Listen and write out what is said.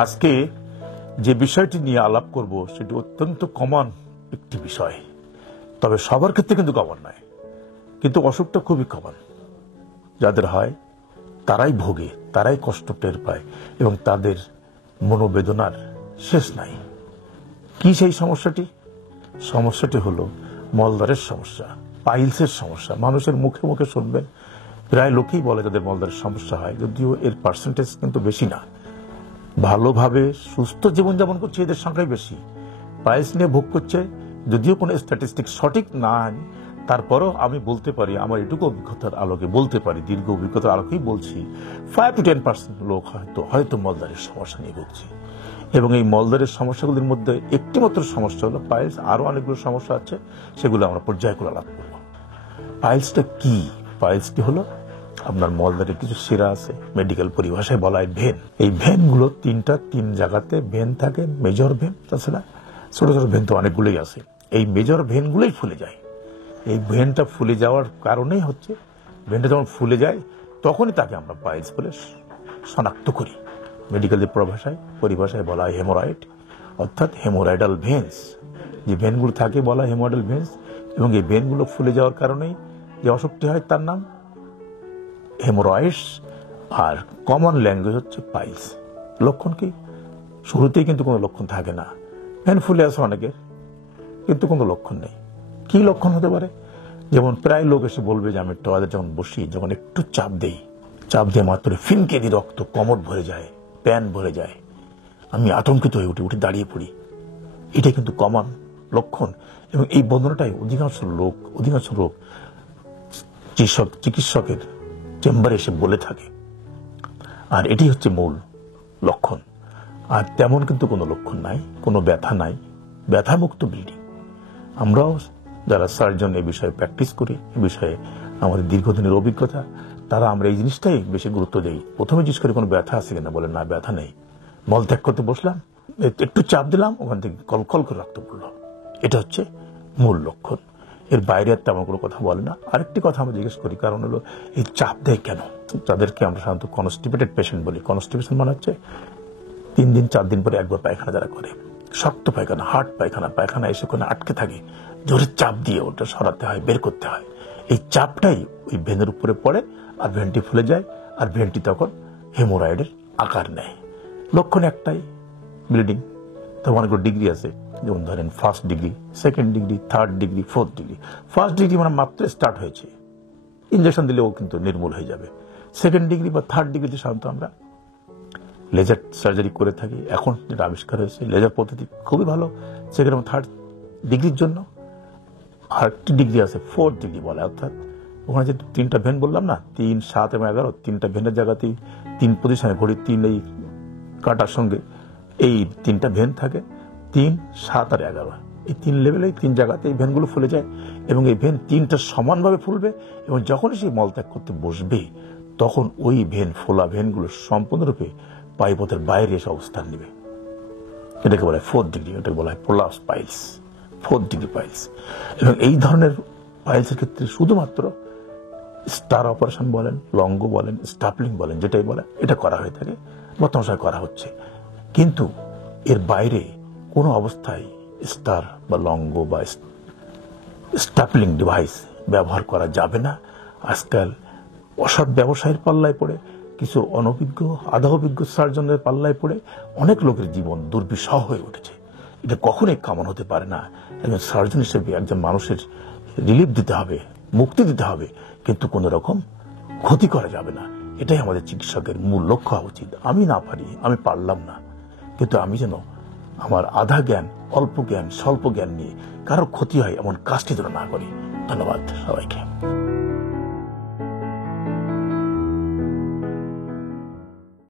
আজকে যে বিষয়টি নিয়ে আলাপ করব সেটি অত্যন্ত কমন একটি বিষয়, তবে সবার ক্ষেত্রে কিন্তু কমন নয়, কিন্তু অসুখটা খুবই কমন। যাদের হয় তারাই ভোগে, তারাই কষ্ট টের পায় এবং তাদের মনোবেদনার শেষ নাই। কি সেই সমস্যাটি? সমস্যাটি হলো মলদ্বারের সমস্যা, পাইলসের সমস্যা। মানুষের মুখে মুখে শুনবেন, প্রায় লোকেই বলে তাদের মলদ্বারের সমস্যা হয়, যদিও এর পার্সেন্টেজ কিন্তু বেশি না। ভালোভাবে সুস্থ জীবনযাপন করছে এদের সংখ্যাই বেশি। পাইলস নিয়ে ভোগ করছে, যদিও কোনো স্ট্যাটিস্টিক সঠিক না, তারপরও আমি বলতে পারি, আমার এটুকু অভিজ্ঞতার আলোকে বলতে পারি, দীর্ঘ অভিজ্ঞতার আলোকেই বলছি, 5 to 10% লোক হয়তো মলদ্বারের সমস্যা নিয়ে ভুগছে। এবং এই মলদ্বারের সমস্যাগুলির মধ্যে একটি মাত্র সমস্যা হলো পাইলস। আরো অনেকগুলো সমস্যা আছে, সেগুলো আমরা পর্যায়ক্রমে আলাপ করব। পাইলসটা কি? পাইলসটি হলো আপনার মলদ্বারে কিছু শিরা আছে, মেডিকেল পরিভাষায় বলা হয় ভেন। এই ভেনগুলো তিন জায়গাতে ভেন থাকে, মেজর ভেন, তাছাড়া ছোট ছোট ভেন তো অনেকগুলোই আছে। এই মেজর ভেনগুলোই ফুলে যায়। এই ভেনটা ফুলে যাওয়ার কারণেই হচ্ছে, ভেনটা যখন ফুলে যায় তখনই তাকে আমরা পাইলস বলে শনাক্ত করি। মেডিকেল পরিভাষায় বলা হয় হেমোরয়েড, অর্থাৎ হেমোরয়েডাল ভেন্স। যে ভেনগুলো থাকে বলা হয় হেমোরয়েডাল ভেন্স, এবং এই ভেনগুলো ফুলে যাওয়ার কারণেই যে অসুখটি হয় তার নাম হেমোরয়েডস, আর কমন ল্যাঙ্গুয়েজ হচ্ছে পাইলস। লক্ষণ কি? শুরুতেই কিন্তু কোনো লক্ষণ থাকে না, ভেন ফুলে আসে অনেকের, কিন্তু কোনো লক্ষণ নেই। কি লক্ষণ হতে পারে? যেমন প্রায় লোক এসে বলবে যে আমি টয়লেট যখন বসি, যখন একটু চাপ দিয়ে মাত্র ফিনকে দিয়ে রক্ত কোমর ভরে যায়, প্যান ভরে যায়, আমি আতঙ্কিত হয়ে উঠে দাঁড়িয়ে পড়ি। এটা কিন্তু কমন লক্ষণ, এবং এই বর্ণনাটাই অধিকাংশ লোক চিকিৎসকের চেম্বারে এসে বলে থাকে, আর এটি হচ্ছে মূল লক্ষণ। আর তেমন কিন্তু কোনো লক্ষণ নাই, কোনো ব্যথা নাই, ব্যথামুক্ত ব্লিডিং। আমরাও যারা সার্জন এ বিষয়ে প্র্যাকটিস করি, এ বিষয়ে আমাদের দীর্ঘদিনের অভিজ্ঞতা, তারা আমরা এই জিনিসটাই বেশি গুরুত্ব দেই। প্রথমে জিজ্ঞেস করি কোনো ব্যথা আছে কিনা, বলে না ব্যথা নেই। মল ত্যাগ করতে বসলাম, একটু চাপ দিলাম, ওখান থেকে কলকল করে রক্ত পড়লো। এটা হচ্ছে মূল লক্ষণ। এর বাইরে আর তেমন কোনো কথা বলে না। আরেকটি কথা আমরা জিজ্ঞেস করি, কারণ হলো এই চাপ দেয় কেন? তাদেরকে আমরা সাধারণত কনস্টিপেটেড পেশেন্ট বলি। কনস্টিপেশন মানে হচ্ছে 3 দিন 4 দিন পরে একবার পায়খানা যারা করে, শক্ত পায়খানা, হার্ড পায়খানা এসে কোনো আটকে থাকে, জোরে চাপ দিয়ে ওটা সরাতে হয়, বের করতে হয়। এই চাপটাই ওই ভেনের উপরে পড়ে, আর ভেনটি ফুলে যায়, আর ভেনটি তখন হেমোরয়েডের আকার নেয়। লক্ষণ একটাই, ব্লিডিং। তো অনেকগুলো ডিগ্রি আছে, যেমন ধরেন 1st degree, 2nd degree, 3rd degree, 4th degree. 1st degree মানে মাত্র স্টার্ট হয়েছে, ইঞ্জেকশন দিলেও কিন্তু নির্মূল হয়ে যাবে। 2nd ডিগ্রি বা 3rd ডিগ্রিতে সাধারণত আমরা লেজার সার্জারি করে থাকি। এখন যেটা আবিষ্কার হয়েছে, লেজার পদ্ধতি খুবই ভালো 2nd এবং 3rd ডিগ্রির জন্য। আর একটি ডিগ্রি আছে 4th ডিগ্রি বলে, অর্থাৎ ওখানে যে 3টা ভেন বললাম না, 3, 7 এবং 11, 3টা ভেনের জায়গাতেই 3 পজিশনে ঘড়ি 3 এই কাটার সঙ্গে এই 3টা ভেন থাকে, 3, 7 আর 11। এই 3 লেভেলে 3 জায়গাতে এই ভেনগুলো ফুলে যায়, এবং এই ভেন 3টা সমানভাবে ফুলবে, এবং যখনই সেই মলত্যাগ করতে বসবে তখন ওই ফোলা ভেনগুলো সম্পূর্ণরূপে পায়ুপথের বাইরে এসে অবস্থান নেবে। এটাকে বলা হয় 4th ডিগ্রি, এটাকে বলা হয় prolapse piles, 4th degree piles. এবং এই ধরনের পাইলসের ক্ষেত্রে শুধুমাত্র স্টার অপারেশন বলেন, লঙ্গ বলেন, স্টাপলিং বলেন, যেটাই বলেন, এটা করা হয়ে থাকে, বর্তমান সময় করা হচ্ছে। কিন্তু এর বাইরে কোনো অবস্থায় স্টার বা লঙ্গ বা স্টাপলিং ডিভাইস ব্যবহার করা যাবে না। আজকাল অসৎ ব্যবসায়ের পাল্লায় পড়ে, কিছু অনভিজ্ঞ আধা অভিজ্ঞ সার্জনের পাল্লায় পড়ে অনেক লোকের জীবন দুর্বিষহ হয়ে উঠেছে। এটা কখনোই কামনা হতে পারে না। একজন সার্জন হিসেবে একজন মানুষের রিলিফ দিতে হবে, মুক্তি দিতে হবে, কিন্তু কোন রকম ক্ষতি করা যাবে না। এটাই আমাদের চিকিৎসকের মূল লক্ষ্য হওয়া উচিত। আমি না পারি, আমি পারলাম না, কিন্তু আমি যেন আমার আধা জ্ঞান, অল্প জ্ঞান, স্বল্প জ্ঞান নিয়ে কারো ক্ষতি হয় এমন কাজটি যেন না করি। ধন্যবাদ সবাইকে।